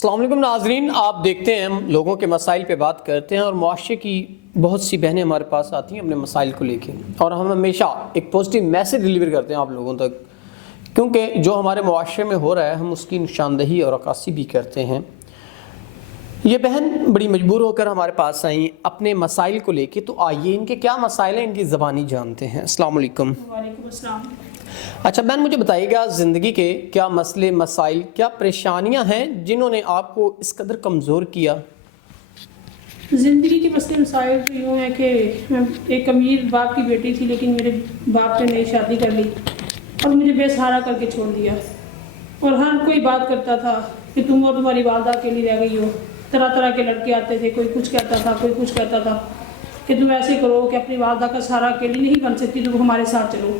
السلام علیکم ناظرین، آپ دیکھتے ہیں ہم لوگوں کے مسائل پہ بات کرتے ہیں اور معاشرے کی بہت سی بہنیں ہمارے پاس آتی ہیں اپنے مسائل کو لے کے، اور ہم ہمیشہ ایک پازیٹیو میسج ڈیلیور کرتے ہیں آپ لوگوں تک، کیونکہ جو ہمارے معاشرے میں ہو رہا ہے ہم اس کی نشاندہی اور عکاسی بھی کرتے ہیں۔ یہ بہن بڑی مجبور ہو کر ہمارے پاس آئیں اپنے مسائل کو لے کے، تو آئیے ان کے کیا مسائل ہیں ان کی زبانی جانتے ہیں۔ السلام علیکم۔ وعلیکم السلام۔ اچھا بہن، مجھے بتائیے گا زندگی کے کیا مسئلے، مسائل، کیا پریشانیاں ہیں جنہوں نے آپ کو اس قدر کمزور کیا؟ زندگی کے مسئلے مسائل تو یوں ہیں کہ میں ایک امیر باپ کی بیٹی تھی، لیکن میرے باپ نے نئی شادی کر لی اور مجھے بے سہارا کر کے چھوڑ دیا، اور ہر کوئی بات کرتا تھا کہ تم اور تمہاری والدہ اکیلی رہ گئی ہو۔ طرح طرح کے لڑکے آتے تھے، کوئی کچھ کہتا تھا، کوئی کچھ کہتا تھا کہ تم ایسے کرو کہ اپنی والدہ کا سہارا اکیلی نہیں بن سکتی، تم ہمارے ساتھ چلو۔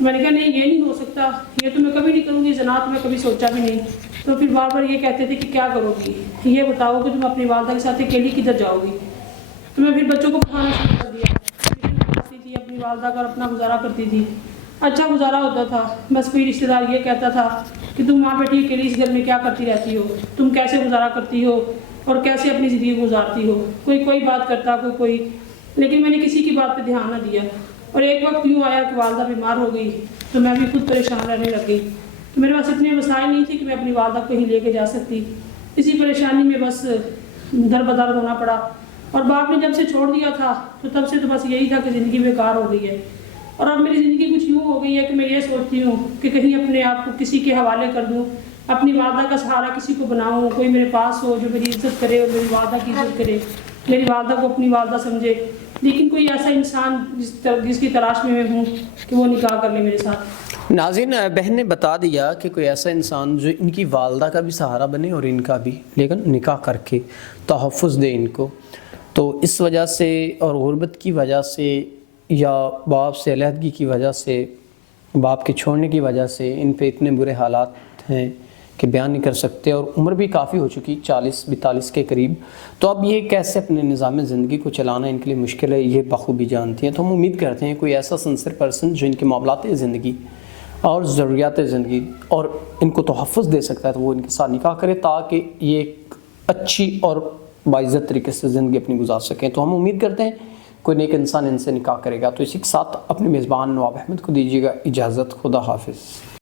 میں نے کہا نہیں، یہ نہیں ہو سکتا، یہ تو میں کبھی نہیں کروں گی، زنا تو میں کبھی سوچا بھی نہیں۔ تو پھر بار بار یہ کہتے تھے کہ کیا کرو گی، یہ بتاؤ کہ تم اپنی والدہ کے ساتھ اکیلی کدھر جاؤ گی۔ تو میں پھر بچوں کو پڑھانا شروع کر دیا، پڑھاتی تھی اپنی والدہ کا، اپنا گزارا کرتی تھی، اچھا گزارا ہوتا تھا۔ بس کوئی رشتہ دار یہ کہتا تھا کہ تم وہاں بیٹھی اکیلی اس گھر میں کیا کرتی رہتی ہو، تم کیسے گزارا کرتی ہو اور کیسے اپنی زندگی گزارتی ہو۔ کوئی بات کرتا، کوئی، لیکن میں نے کسی کی بات پہ دھیان نہ دیا۔ اور ایک وقت یوں آیا کہ والدہ بیمار ہو گئی تو میں بھی خود پریشان رہنے لگ گئی۔ تو میرے پاس اتنے وسائل نہیں تھے کہ میں اپنی والدہ کو کہیں لے کے جا سکتی۔ اسی پریشانی میں بس در بدر ہونا پڑا، اور باپ نے جب سے چھوڑ دیا تھا تو تب سے تو بس یہی تھا کہ زندگی بیکار ہو گئی ہے۔ اور اب میری زندگی کچھ یوں ہو گئی ہے کہ میں یہ سوچتی ہوں کہ کہیں اپنے آپ کو کسی کے حوالے کر دوں، اپنی والدہ کا سہارا کسی کو بناؤں، کوئی میرے پاس ہو جو میری عزت کرے اور میری والدہ کی عزت کرے، میری والدہ کو اپنی والدہ سمجھے، لیکن کوئی ایسا انسان جس کی تلاش میں ہوں کہ وہ نکاح کر لے میرے ساتھ۔ ناظرین، بہن نے بتا دیا کہ کوئی ایسا انسان جو ان کی والدہ کا بھی سہارا بنے اور ان کا بھی، لیکن نکاح کر کے تحفظ دے ان کو۔ تو اس وجہ سے اور غربت کی وجہ سے یا باپ سے علیحدگی کی وجہ سے، باپ کے چھوڑنے کی وجہ سے ان پہ اتنے برے حالات ہیں کہ بیان نہیں کر سکتے، اور عمر بھی کافی ہو چکی، 40-42 کے قریب۔ تو اب یہ کیسے اپنے نظام زندگی کو چلانا ان کے لیے مشکل ہے، یہ بخوبی جانتی ہیں۔ تو ہم امید کرتے ہیں کوئی ایسا سنسر پرسن جو ان کے معاملات زندگی اور ضروریات زندگی اور ان کو تحفظ دے سکتا ہے تو وہ ان کے ساتھ نکاح کرے، تاکہ یہ ایک اچھی اور باعزت طریقے سے زندگی اپنی گزار سکیں۔ تو ہم امید کرتے ہیں کوئی نیک انسان ان سے نکاح کرے گا۔ تو اسی کے ساتھ اپنے میزبان نواب احمد کو دیجیے گا اجازت۔ خدا حافظ۔